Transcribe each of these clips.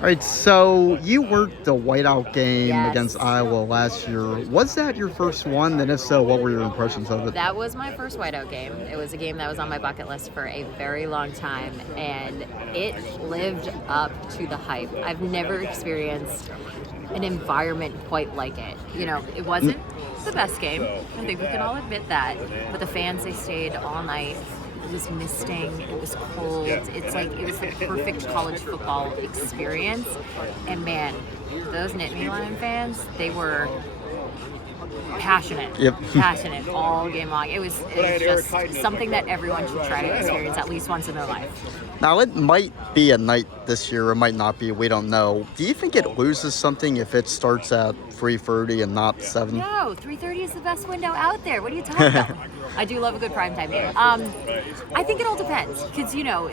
All right, so you worked the whiteout game Yes. against Iowa last year. Was that your first one? And if so, what were your impressions of it? That was my first whiteout game. It was a game that was on my bucket list for a very long time, and it lived up to the hype. I've never experienced an environment quite like it. You know, it wasn't the best game. I think we can all admit that. But the fans, they stayed all night. It was misting, it was cold. It's like it was the perfect college football experience. And man, those Nittany Lion fans, they were passionate. Passionate all game long. It was just something that everyone should try to experience at least once in their life. Now, it might be at night this year. It might not be. We don't know. Do you think it loses something if it starts at 3:30 and not 7? No, 3:30 is the best window out there. What are you talking about? I do love a good primetime game. I think it all depends because, you know,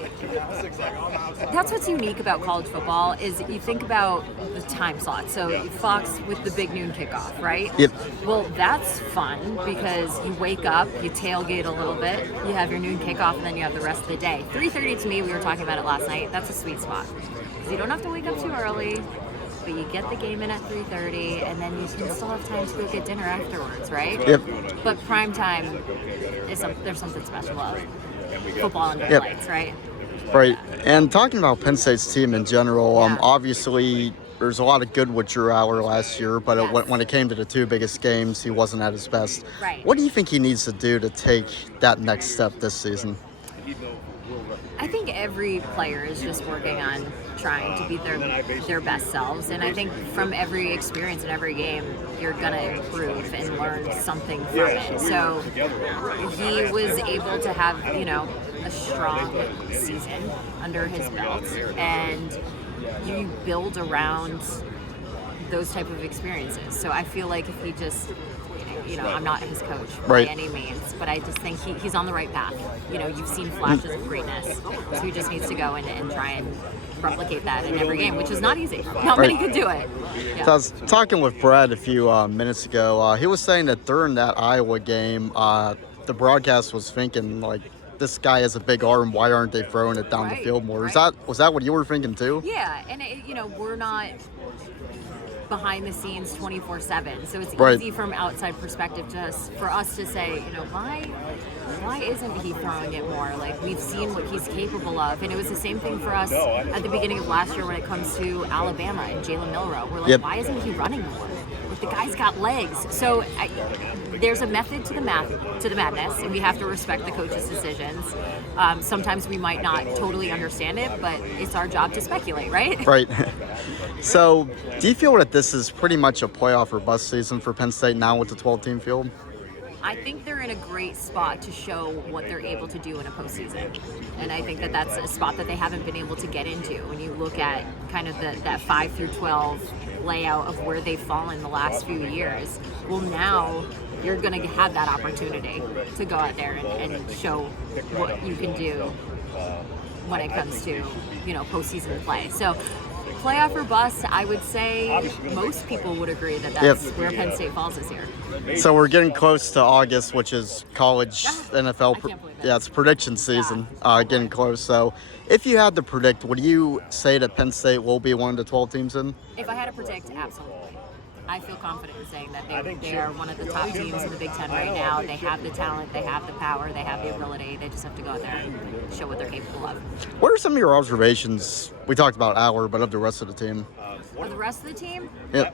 that's what's unique about college football is you think about the time slot. So Fox with the big noon kickoff, right? Yep. Well, that's fun because you wake up, you tailgate a little bit, you have your noon kickoff, and then you have the rest of the day. 3:30 to me, we were talking about it last night, that's a sweet spot because you don't have to wake up too early. But you get the game in at 3:30, and then you can still have time to go get dinner afterwards, right? Yep. But prime time there's something special about football under the lights, right? Right. And talking about Penn State's team in general, obviously there's a lot of good with Drew Aller last year, but when it came to the two biggest games, he wasn't at his best. Right. What do you think he needs to do to take that next step this season? I think every player is just working on trying to be their best selves, and I think from every experience in every game, you're gonna improve and learn something from it. So he was able to have, you know, a strong season under his belt, and you build around those type of experiences. So I feel like if he just, you know, I'm not his coach by any means, but I just think he's on the right path. You know, you've seen flashes of greatness, so he just needs to go and try and replicate that in every game, which is not easy. Not many could do it. Yeah. So I was talking with Brad a few minutes ago. He was saying that during that Iowa game, the broadcast was thinking, like, this guy has a big arm. Why aren't they throwing it down the field more? Was that what you were thinking too? Yeah, and you know, we're not behind the scenes 24/7, so it's easy from outside perspective for us to say, you know, why isn't he throwing it more? Like, we've seen what he's capable of, and it was the same thing for us at the beginning of last year when it comes to Alabama and Jalen Milroe. We're like, why isn't he running more? Like, the guy's got legs. So there's a method to the madness, and we have to respect the coach's decisions. Sometimes we might not totally understand it, but it's our job to speculate, right? Right. So, do you feel that this is pretty much a playoff or bust season for Penn State now with the 12-team field? I think they're in a great spot to show what they're able to do in a postseason. And I think that that's a spot that they haven't been able to get into. When you look at kind of that 5 through 12 layout of where they've fallen the last few years, well, now you're going to have that opportunity to go out there and show what you can do when it comes to, you know, postseason play. So playoff or bust, I would say most people would agree that that's where Penn State falls this year. So we're getting close to August, which is college NFL. I can't believe it. It's prediction season, getting close. So if you had to predict, would you say that Penn State will be one of the 12 teams in? If I had to predict, absolutely. I feel confident in saying that they are one of the top teams in the Big Ten right now. They have the talent, they have the power, they have the ability. They just have to go out there and show what they're capable of. What are some of your observations? We talked about Aller, but of the rest of the team? For the rest of the team? Yep.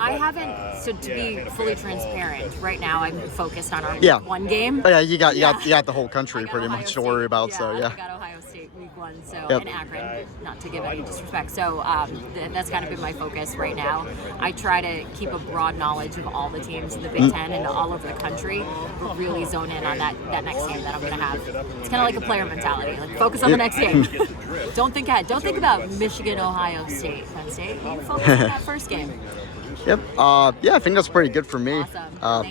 I haven't, so to be fully transparent, right now I'm focused on our one game. Oh, yeah, you got the whole country pretty much to worry about. I got Ohio State week 1, so and Akron, not to give any disrespect. So that's kind of been my focus right now. I try to keep a broad knowledge of all the teams in the Big Ten and all over the country, but really zone in on that next game that I'm going to have. It's kind of like a player mentality, like focus on the next game. Don't think ahead. Don't think about Michigan, Ohio State, Penn State. You focus on that first game. Yep. I think that's pretty good for me. Awesome.